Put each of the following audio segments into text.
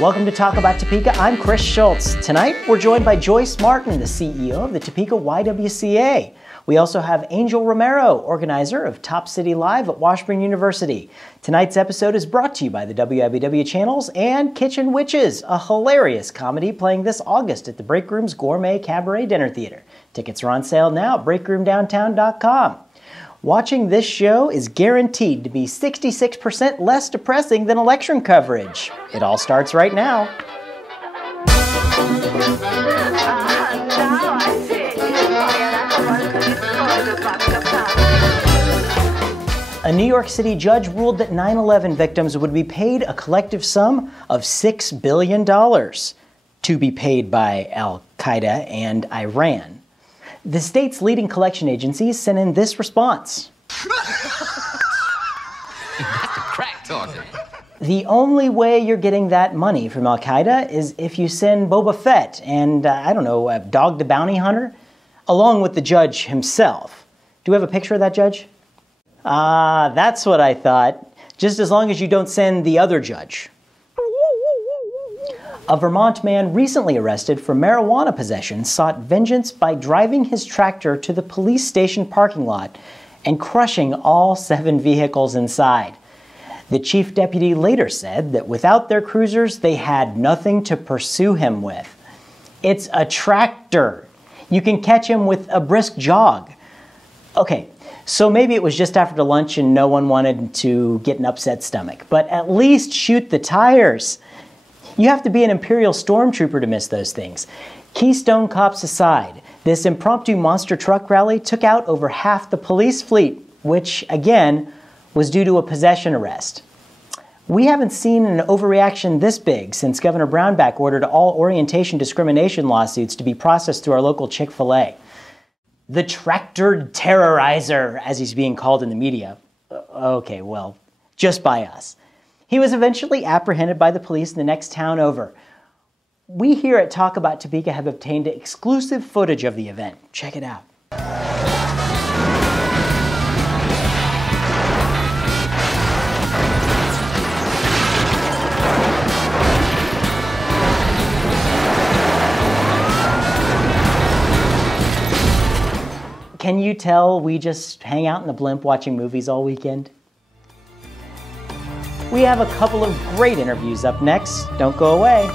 Welcome to Talk About Topeka. I'm Chris Schultz. Tonight, we're joined by Joyce Martin, the CEO of the Topeka YWCA. We also have Angel Romero, organizer of Top City Live at Washburn University. Tonight's episode is brought to you by the WYWCA channels and Kitchen Witches, a hilarious comedy playing this August at the Break Room's Gourmet Cabaret Dinner Theater. Tickets are on sale now at breakroomdowntown.com. Watching this show is guaranteed to be 66% less depressing than election coverage. It all starts right now. A New York City judge ruled that 9/11 victims would be paid a collective sum of $6 billion to be paid by Al-Qaeda and Iran. The state's leading collection agencies sent in this response. Crack talking. The only way you're getting that money from Al-Qaeda is if you send Boba Fett and, Dog the Bounty Hunter, along with the judge himself. Do we have a picture of that judge? That's what I thought. Just as long as you don't send the other judge. A Vermont man recently arrested for marijuana possession sought vengeance by driving his tractor to the police station parking lot and crushing all 7 vehicles inside. The chief deputy later said that without their cruisers, they had nothing to pursue him with. It's a tractor. You can catch him with a brisk jog. Okay, so maybe it was just after lunch and no one wanted to get an upset stomach, but at least shoot the tires. You have to be an Imperial Stormtrooper to miss those things. Keystone Cops aside, this impromptu monster truck rally took out over half the police fleet, which, again, was due to a possession arrest. We haven't seen an overreaction this big since Governor Brownback ordered all orientation discrimination lawsuits to be processed through our local Chick-fil-A. The tractor terrorizer, as he's being called in the media. Okay, well, just by us. He was eventually apprehended by the police in the next town over. We here at Talk About Topeka have obtained exclusive footage of the event. Check it out. Can you tell we just hang out in the blimp watching movies all weekend? We have a couple of great interviews up next. Don't go away.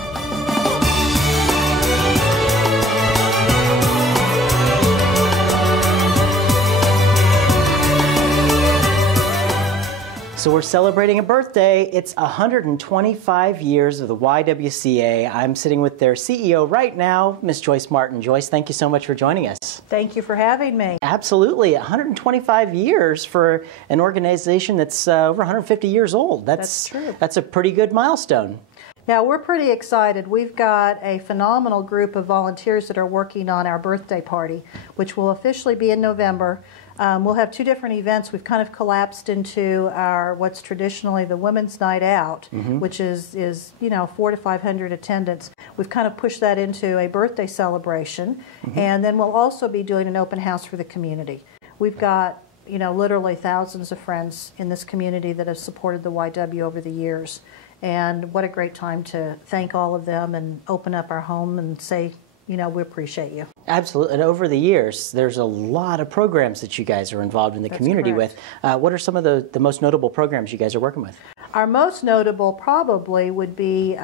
So we're celebrating a birthday. It's 125 years of the YWCA. I'm sitting with their CEO right now, Miss Joyce Martin. Joyce, thank you so much for joining us. Thank you for having me. Absolutely. 125 years for an organization that's over 150 years old. That's true. That's a pretty good milestone. Yeah, we're pretty excited. We've got a phenomenal group of volunteers that are working on our birthday party, which will officially be in November. We'll have 2 different events. We've kind of collapsed into our what's traditionally the Women's Night Out, which is 400 to 500 attendants. We've kind of pushed that into a birthday celebration, and then we'll also be doing an open house for the community. We've got literally thousands of friends in this community that have supported the YW over the years, and what a great time to thank all of them and open up our home and say, we appreciate you. Absolutely. And over the years, there's a lot of programs that you guys are involved in the community with. What are some of the most notable programs you guys are working with? Our most notable probably would be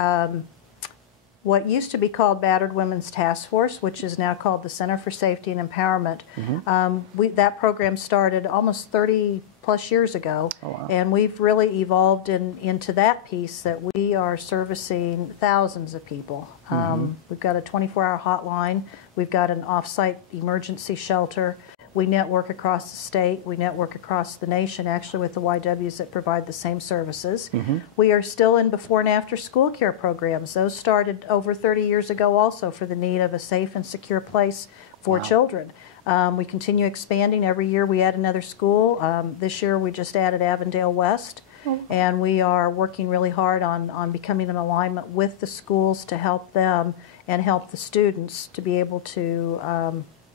what used to be called Battered Women's Task Force, which is now called the Center for Safety and Empowerment. That program started almost 30 plus years ago, and we've really evolved into that piece that we are servicing thousands of people. We've got a 24-hour hotline. We've got an off-site emergency shelter. We network across the state. We network across the nation, actually, with the YWs that provide the same services. We are still in before and after school care programs. Those started over 30 years ago also for the need of a safe and secure place for children. We continue expanding. Every year we add another school. This year we just added Avondale West. And we are working really hard on becoming in alignment with the schools to help them and help the students to be able to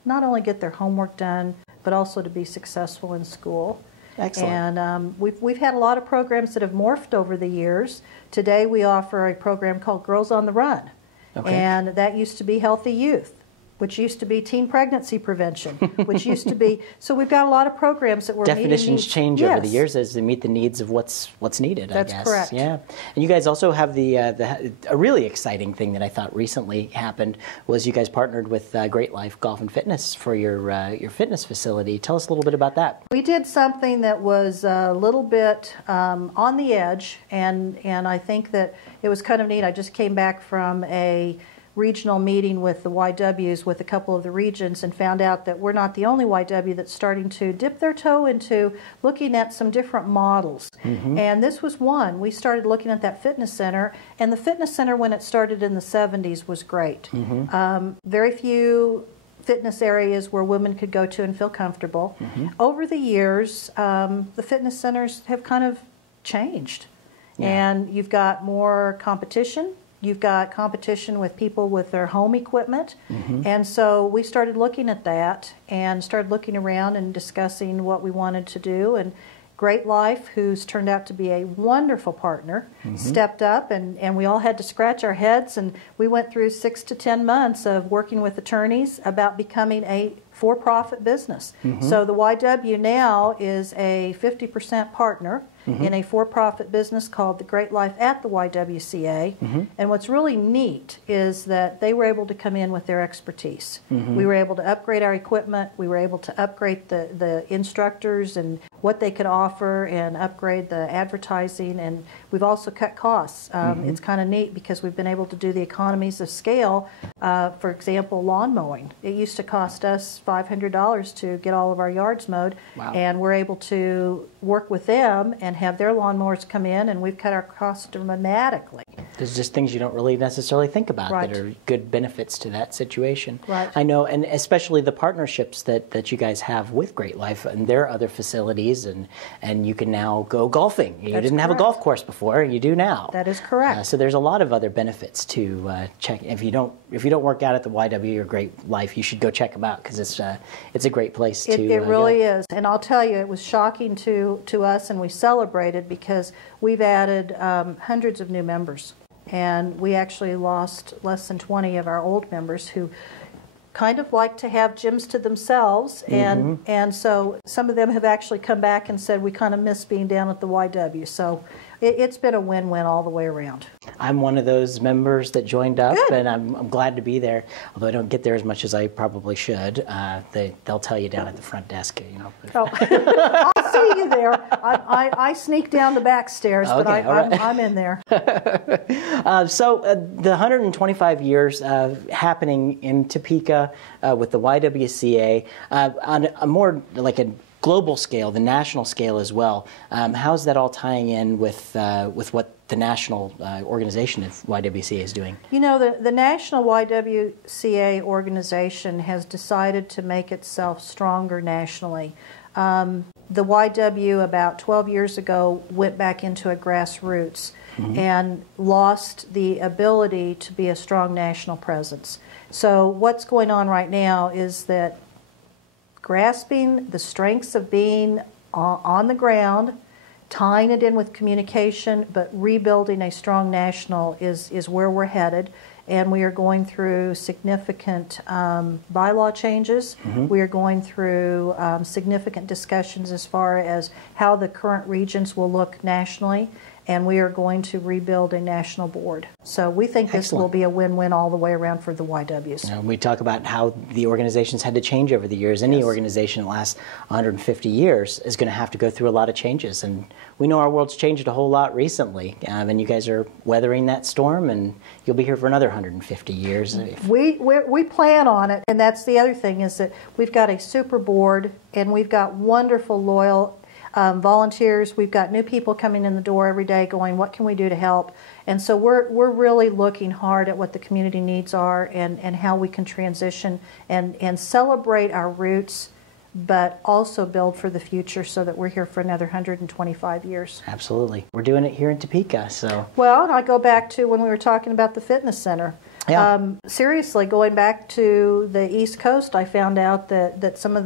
not only get their homework done, but also to be successful in school. Excellent. And we've had a lot of programs that have morphed over the years. Today we offer a program called Girls on the Run. Okay. And that used to be Healthy Youth, which used to be teen pregnancy prevention, which used to be, so we've got a lot of programs that we're definitions change yes. over the years as they meet the needs of what's needed. That's I guess. correct. Yeah, and you guys also have a really exciting thing that I thought recently happened was you guys partnered with Great Life Golf and Fitness for your fitness facility. Tell us a little bit about that. We did something that was a little bit on the edge, and I think that it was kind of neat. I just came back from a regional meeting with the YWs with a couple of the regions and found out that we're not the only YW that's starting to dip their toe into looking at some different models. Mm-hmm. And this was one. We started looking at that fitness center, and the fitness center when it started in the 70s was great. Mm-hmm. Very few fitness areas where women could go to and feel comfortable. Mm-hmm. Over the years, the fitness centers have kind of changed. Yeah. And you've got more competition. You've got competition with people with their home equipment. Mm-hmm. And so we started looking at that and started looking around and discussing what we wanted to do. And Great Life, who's turned out to be a wonderful partner, mm-hmm. stepped up, and we all had to scratch our heads. And we went through 6 to 10 months of working with attorneys about becoming a for-profit business. Mm-hmm. So the YW now is a 50% partner mm-hmm. in a for-profit business called the Great Life at the YWCA. Mm-hmm. And what's really neat is that they were able to come in with their expertise. Mm-hmm. We were able to upgrade our equipment. We were able to upgrade the instructors and what they could offer and upgrade the advertising. And we've also cut costs. Mm-hmm. It's kind of neat because we've been able to do the economies of scale. For example, lawn mowing. It used to cost us $500 to get all of our yards mowed. Wow. And we're able to work with them and have their lawnmowers come in, and we've cut our costs dramatically. There's just things you don't really necessarily think about right. that are good benefits to that situation. Right. I know, and especially the partnerships that you guys have with Great Life and their other facilities, and you can now go golfing. You didn't have a golf course before, you do now. That is correct. So there's a lot of other benefits to check. If you don't work out at the YW or Great Life, you should go check them out because it's a great place to It really is. And I'll tell you, it was shocking to us, and we celebrated because we've added hundreds of new members. And we actually lost less than 20 of our old members who kind of like to have gyms to themselves. Mm-hmm. And so some of them have actually come back and said, we kind of miss being down at the YW. So it's been a win-win all the way around. I'm one of those members that joined up, Good. and I'm glad to be there, although I don't get there as much as I probably should. They'll tell you down at the front desk, you know. Oh. I'll see you there. I sneak down the back stairs, okay, but I'm in there. So the 125 years happening in Topeka with the YWCA on a more like a global scale, the national scale as well. How's that all tying in with what the national organization of YWCA is doing? You know, the national YWCA organization has decided to make itself stronger nationally. The YW about 12 years ago went back into a grassroots mm-hmm. and lost the ability to be a strong national presence. So what's going on right now is that grasping the strengths of being on the ground, tying it in with communication, but rebuilding a strong national is where we're headed. And we are going through significant bylaw changes. Mm-hmm. We are going through significant discussions as far as how the current regions will look nationally. And we are going to rebuild a national board. So we think this will be a win-win all the way around for the YWs. We talk about how the organizations had to change over the years. Any organization that lasts 150 years is going to have to go through a lot of changes. And we know our world's changed a whole lot recently. And you guys are weathering that storm, and you'll be here for another 150 years. We plan on it. And that's the other thing is that we've got a super board, and we've got wonderful, loyal volunteers. We've got new people coming in the door every day going, what can we do to help? And so we're really looking hard at what the community needs are and how we can transition and celebrate our roots, but also build for the future so that we're here for another 125 years. Absolutely. We're doing it here in Topeka. So. Well, I go back to when we were talking about the fitness center. Yeah. Seriously, going back to the East Coast, I found out that some of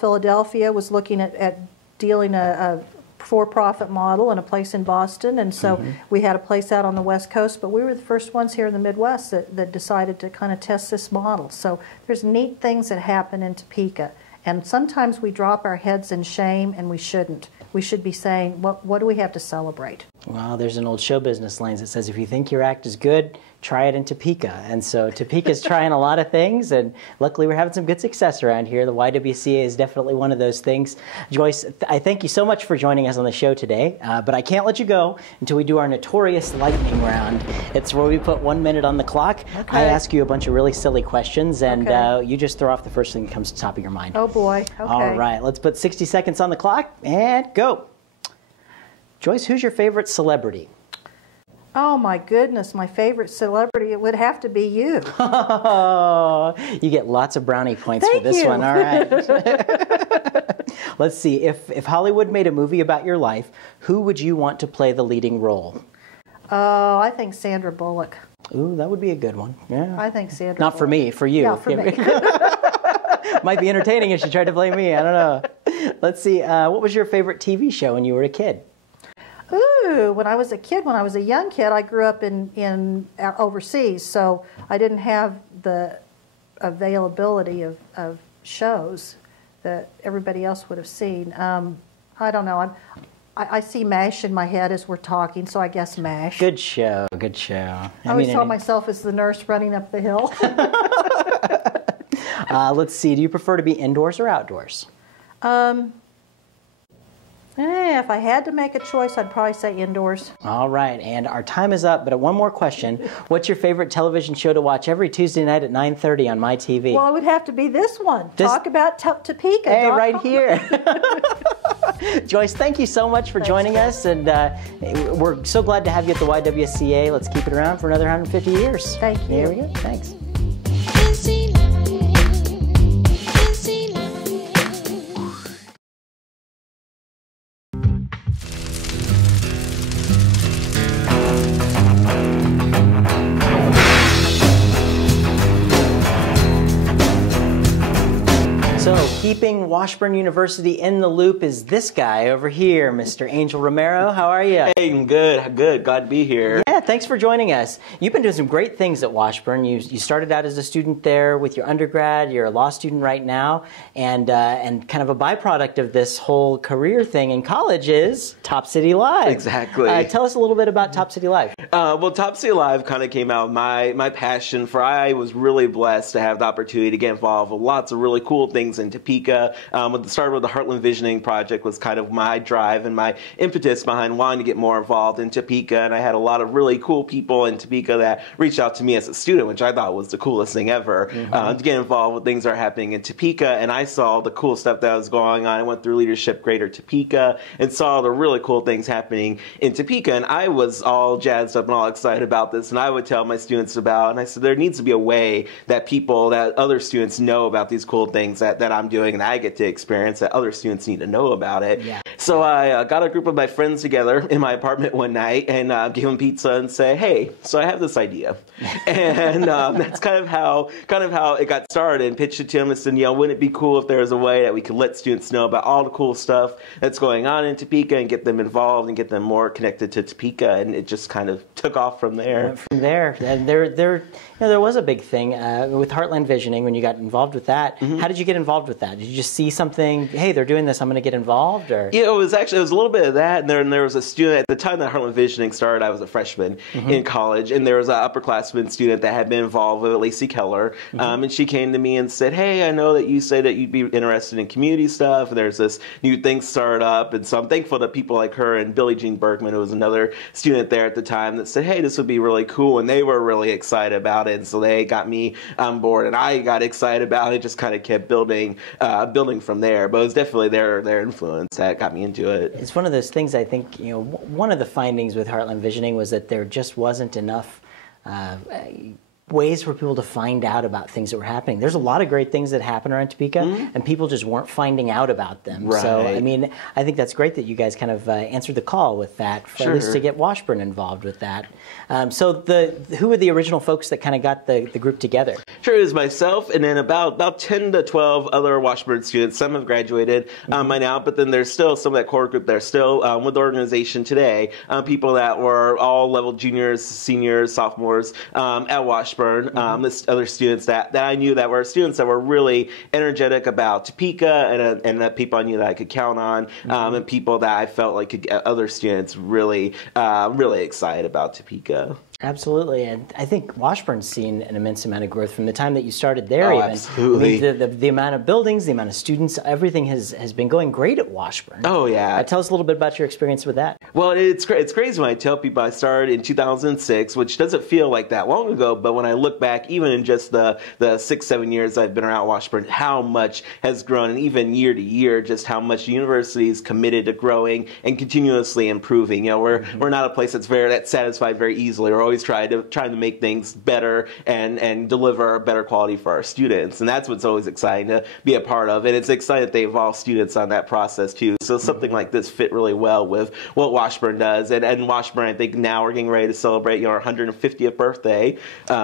Philadelphia was looking at dealing a for-profit model in a place in Boston, and so we had a place out on the West Coast, but we were the first ones here in the Midwest that decided to kind of test this model. So there's neat things that happen in Topeka, and sometimes we drop our heads in shame, and we shouldn't. We should be saying, what do we have to celebrate? Well, there's an old show business line that says, if you think your act is good, try it in Topeka. And so Topeka's trying a lot of things, and luckily we're having some good success around here. The YWCA is definitely one of those things. Joyce, I thank you so much for joining us on the show today, but I can't let you go until we do our notorious lightning round. It's where we put 1 minute on the clock. Okay. I ask you a bunch of really silly questions, and you just throw off the first thing that comes to the top of your mind. Oh boy, okay. All right, let's put 60 seconds on the clock, and go. Joyce, who's your favorite celebrity? Oh my goodness, my favorite celebrity, it would have to be you. Oh, you get lots of brownie points for this one. All right. Let's see. If Hollywood made a movie about your life, who would you want to play the leading role? Oh, I think Sandra Bullock. Ooh, that would be a good one. Yeah. I think Sandra Not Bullock. for me, for you. Yeah, for me. Might be entertaining if she tried to play me. I don't know. Let's see. What was your favorite TV show when you were a kid? Ooh, when I was a young kid, I grew up in overseas, so I didn't have the availability of shows that everybody else would have seen. I don't know. I see MASH in my head as we're talking, so I guess MASH. Good show, good show. I always saw myself as the nurse running up the hill. Let's see. Do you prefer to be indoors or outdoors? If I had to make a choice, I'd probably say indoors. All right, and our time is up, but one more question. What's your favorite television show to watch every Tuesday night at 9:30 on MyTV? Well, it would have to be this one. Talk about Topeka. Hey, right here. Joyce, thank you so much for joining us, and we're so glad to have you at the YWCA. Let's keep it around for another 150 years. Thank you. Here we go. Thanks. So, keeping Washburn University in the loop is this guy over here, Mr. Angel Romero. How are you? Hey, I'm good. Glad to be here. Yeah, thanks for joining us. You've been doing some great things at Washburn. You started out as a student there with your undergrad. You're a law student right now, and kind of a byproduct of this whole career thing in college is Top City Live. Exactly. Tell us a little bit about Top City Live. Well, Top City Live kind of came out of my passion for. I was really blessed to have the opportunity to get involved with lots of really cool things in Topeka. Started with the Heartland Visioning Project was kind of my drive and my impetus behind wanting to get more involved in Topeka, and I had a lot of really cool people in Topeka that reached out to me as a student, which I thought was the coolest thing ever, to get involved with things that are happening in Topeka, and I saw the cool stuff that was going on. I went through Leadership Greater Topeka and saw the really cool things happening in Topeka, and I was all jazzed up and all excited about this, and I would tell my students about, and I said there needs to be a way that other students know about these cool things that I'm doing and I get to experience that other students need to know about it. Yeah. So I got a group of my friends together in my apartment one night and gave them pizza and say, hey, so I have this idea. And that's kind of how it got started, and pitched it to them and said, wouldn't it be cool if there was a way that we could let students know about all the cool stuff that's going on in Topeka and get them involved and get them more connected to Topeka, and it just kind of took off from there. From there, there was a big thing with Heartland Visioning when you got involved with that. How did you get involved with that? Did you just see something, hey, they're doing this, I'm going to get involved? Or? Yeah, it was a little bit of that, and there was a student, at the time that Heartland Visioning started, I was a freshman in college, and there was an upperclassman student that had been involved with Lacey Keller, and she came to me and said, hey, I know that you said that you'd be interested in community stuff, and there's this new thing started up, and so I'm thankful that people like her and Billie Jean Bergman, who was another student there at the time, that said, hey, this would be really cool, and they were really excited about it, and so they got me on board, and I got excited about it, just kind of kept building from there, but it was definitely their influence that got me into it. It's one of those things, I think, one of the findings with Heartland Visioning was that there just wasn't enough ways for people to find out about things that were happening. There's a lot of great things that happen around Topeka, and people just weren't finding out about them. Right. So, I mean, I think that's great that you guys kind of answered the call with that, at least to get Washburn involved with that. So who were the original folks that kind of got the group together? Sure, it was myself and then about 10 to 12 other Washburn students. Some have graduated by now, but then there's still some of that core group there still with the organization today. People that were all level juniors, seniors, sophomores at Washburn. Other students that I knew that were students that were really energetic about Topeka and that people I knew that I could count on, and people that I felt like could get other students really excited about Topeka. Absolutely, and I think Washburn's seen an immense amount of growth from the time that you started there. Oh, even. absolutely. I mean, the amount of buildings, the amount of students, everything has been going great at Washburn. Oh, yeah. Tell us a little bit about your experience with that. Well, it's crazy when I tell people I started in 2006, which doesn't feel like that long ago, but when I look back, even in just the 6-7 years I've been around Washburn, how much has grown, and even year to year, just how much the university is committed to growing and continuously improving. You know, we're not a place that's satisfied very easily. We're always trying to make things better and deliver better quality for our students, and that's what's always exciting to be a part of. And it's exciting that they involve students on that process too. So something like this fit really well with what Washburn does. And Washburn, I think now we're getting ready to celebrate our 150th birthday,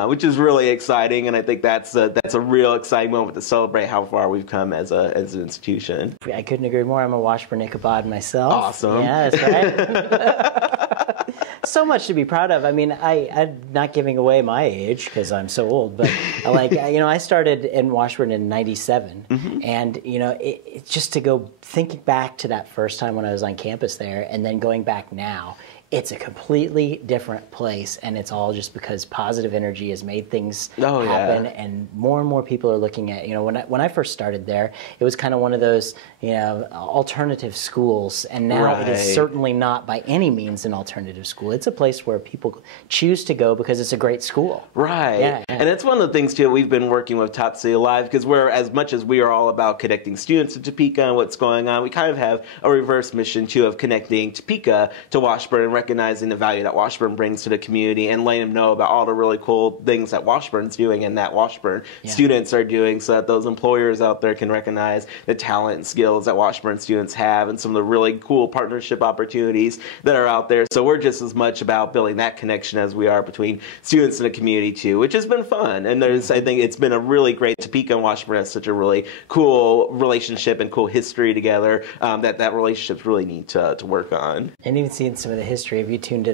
which is really exciting. And I think that's a real exciting moment to celebrate how far we've come as an institution. I couldn't agree more. I'm a Washburn Ichabod myself. Awesome. Yeah, that's right. So much to be proud of. I mean, I'm not giving away my age because I'm so old, but I started in Washburn in '97, and it's just to go thinking back to that first time when I was on campus there, and then going back now. It's a completely different place, and it's all just because positive energy has made things happen, and more people are looking at, when I first started there, it was kind of one of those, alternative schools, and now it is certainly not by any means an alternative school. It's a place where people choose to go because it's a great school. Right. Yeah. And it's one of the things, too, we've been working with Top City Alive, because as much as we are all about connecting students to Topeka and what's going on, we kind of have a reverse mission, too, of connecting Topeka to Washburn and recognizing the value that Washburn brings to the community and letting them know about all the really cool things that Washburn's doing and that Washburn students are doing, so that those employers out there can recognize the talent and skills that Washburn students have and some of the really cool partnership opportunities that are out there. So we're just as much about building that connection as we are between students and the community too, which has been fun. And I think it's been a really great, Topeka and Washburn has such a really cool relationship and cool history together that relationship's really neat to work on. And even seeing some of the history, if you tune to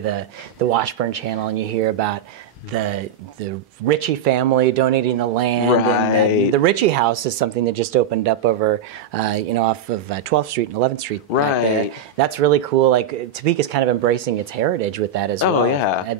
the Washburn channel and you hear about the Ritchie family donating the land, and the Ritchie house is something that just opened up over, off of 12th Street and 11th Street. Right there. That's really cool. Like Topeka's kind of embracing its heritage with that as well. Oh yeah.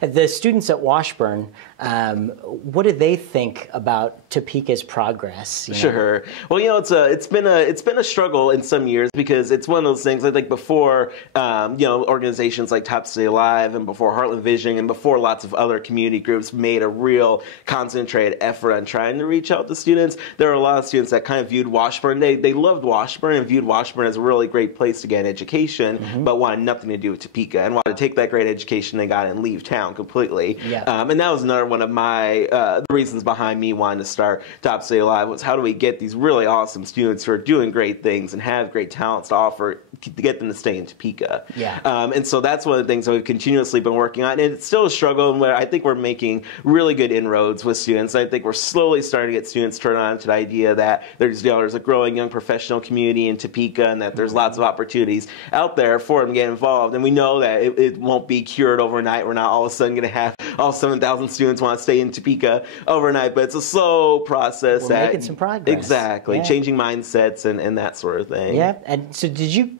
The students at Washburn, what do they think about Topeka's progress? Sure. Well, it's been a struggle in some years because it's one of those things. I think before organizations like Top City Alive and before Heartland Vision and before lots of other community groups made a real concentrated effort on trying to reach out to students, there were a lot of students that kind of viewed Washburn. They loved Washburn and viewed Washburn as a really great place to get an education, but wanted nothing to do with Topeka and wanted to take that great education they got and leave town completely. Yeah. And that was another one of my the reasons behind me wanting to start Top City Alive was how do we get these really awesome students who are doing great things and have great talents to offer to get them to stay in Topeka. Yeah. And so that's one of the things that we've continuously been working on. And it's still a struggle, and I think we're making really good inroads with students. I think we're slowly starting to get students turned on to the idea that there's a growing young professional community in Topeka and that there's lots of opportunities out there for them to get involved. And we know that it won't be cured overnight. We're not all of a sudden going to have all 7,000 students want to stay in Topeka overnight, but it's a slow process. We're making some progress. Exactly. Yeah. Changing mindsets and that sort of thing. Yeah. And so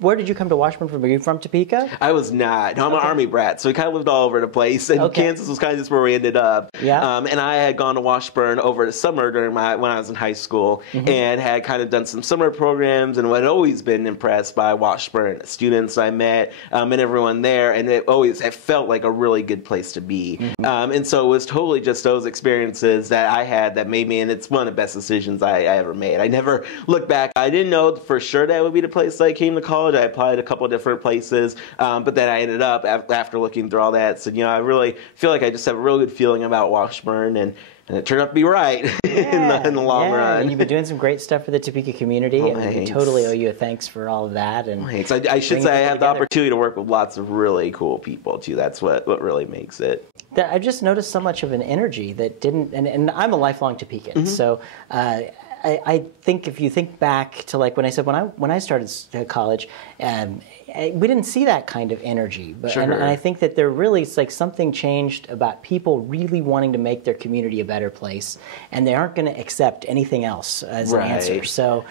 where did you come to Washburn from? Were you from Topeka? I was not. No, I'm an Army brat, so we kind of lived all over the place. And Kansas was kind of just where we ended up. Yeah. And I had gone to Washburn over the summer when I was in high school and had kind of done some summer programs and had always been impressed by Washburn students I met and everyone there. And it felt like a really good place to be. And so it was totally just those experiences that I had that made me, and it's one of the best decisions I ever made. I never looked back. I didn't know for sure that would be the place I came to college. I applied a couple of different places, but then I ended up, after looking through all that, said, I really feel like I just have have a real good feeling about Washburn, and it turned out to be right in the long run. And you've been doing some great stuff for the Topeka community, and we totally owe you a thanks for all of that. And thanks. I should say I have the opportunity to work with lots of really cool people too. That's what really makes it. I've just noticed so much of an energy that didn't, and I'm a lifelong Topekan, so I think if you think back to like when I said when I started college, we didn't see that kind of energy. But and I think that there really it's like something changed about people really wanting to make their community a better place, and they aren't going to accept anything else as an answer. So.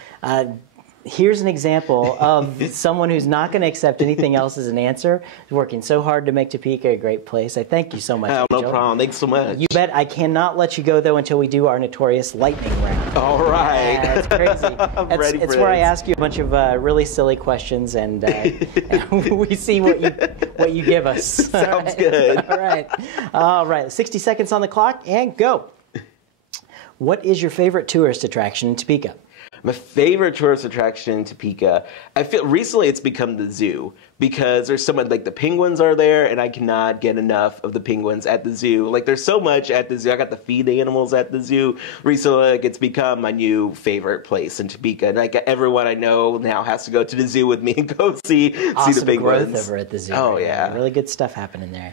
Here's an example of someone who's not going to accept anything else as an answer, working so hard to make Topeka a great place. I thank you so much. No problem. Thanks so much. You bet. I cannot let you go, though, until we do our notorious lightning round. All right. That's crazy. It's where I ask you a bunch of really silly questions, and we see what you give us. Sounds good. All right. 60 seconds on the clock, and go. What is your favorite tourist attraction in Topeka? My favorite tourist attraction in Topeka, I feel recently it's become the zoo, because there's so much, like the penguins are there, and I cannot get enough of the penguins at the zoo. Like there's so much at the zoo. I got to feed the animals at the zoo. Recently, like it's become my new favorite place in Topeka. And like everyone I know now has to go to the zoo with me and go see the penguins. Awesome growth over at the zoo. Oh yeah, really good stuff happening there.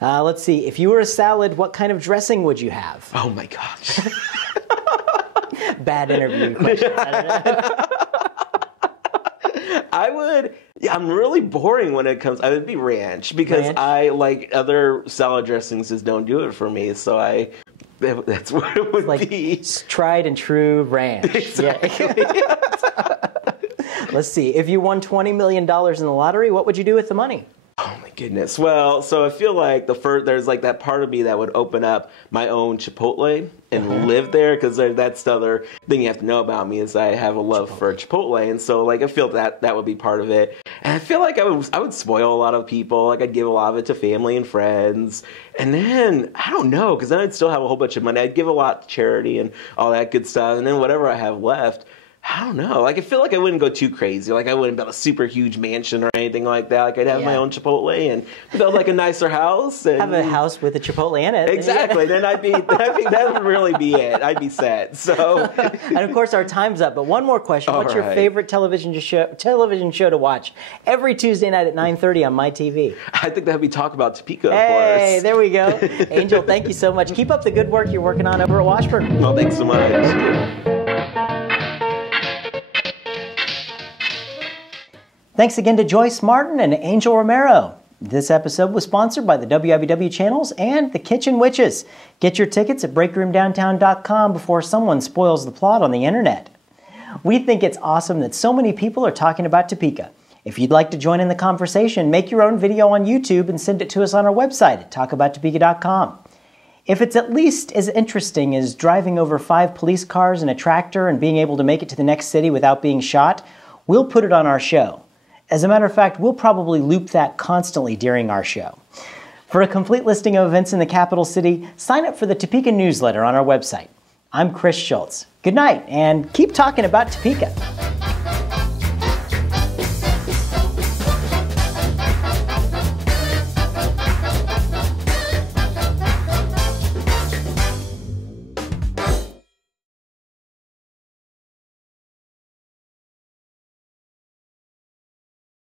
Let's see. If you were a salad, what kind of dressing would you have? Oh my gosh. Bad interview question. I'm really boring when it comes. I would be ranch, because I like other salad dressings just don't do it for me. So that's what it would be. Tried and true ranch. Exactly. Yeah. Let's see. If you won $20 million in the lottery, what would you do with the money? Oh my goodness. Well, so I feel like there's like that part of me that would open up my own Chipotle and live there, because that's the other thing you have to know about me is I have a love for Chipotle, and so like I feel that would be part of it. And I feel like I would spoil a lot of people. Like I'd give a lot of it to family and friends, and then I don't know, because then I'd still have a whole bunch of money. I'd give a lot to charity and all that good stuff, and then whatever I have left, I don't know. Like, I feel like I wouldn't go too crazy. Like, I wouldn't build a super huge mansion or anything like that. Like, I'd have my own Chipotle and build, like, a nicer house. And have a house with a Chipotle in it. Exactly. Then that would really be it. I'd be set. So. And, of course, our time's up. But one more question. What's your favorite television show to watch every Tuesday night at 9:30 on my TV? I think that would be Talk About Topeka, of course. Hey, there we go. Angel, thank you so much. Keep up the good work you're working on over at Washburn. Well, thanks so much. Thanks again to Joyce Martin and Angel Romero. This episode was sponsored by the YWCA channels and the Kitchen Witches. Get your tickets at breakroomdowntown.com before someone spoils the plot on the internet. We think it's awesome that so many people are talking about Topeka. If you'd like to join in the conversation, make your own video on YouTube and send it to us on our website at talkabouttopeka.com. If it's at least as interesting as driving over 5 police cars and a tractor and being able to make it to the next city without being shot, we'll put it on our show. As a matter of fact, we'll probably loop that constantly during our show. For a complete listing of events in the capital city, sign up for the Topeka newsletter on our website. I'm Chris Schultz. Good night, and keep talking about Topeka.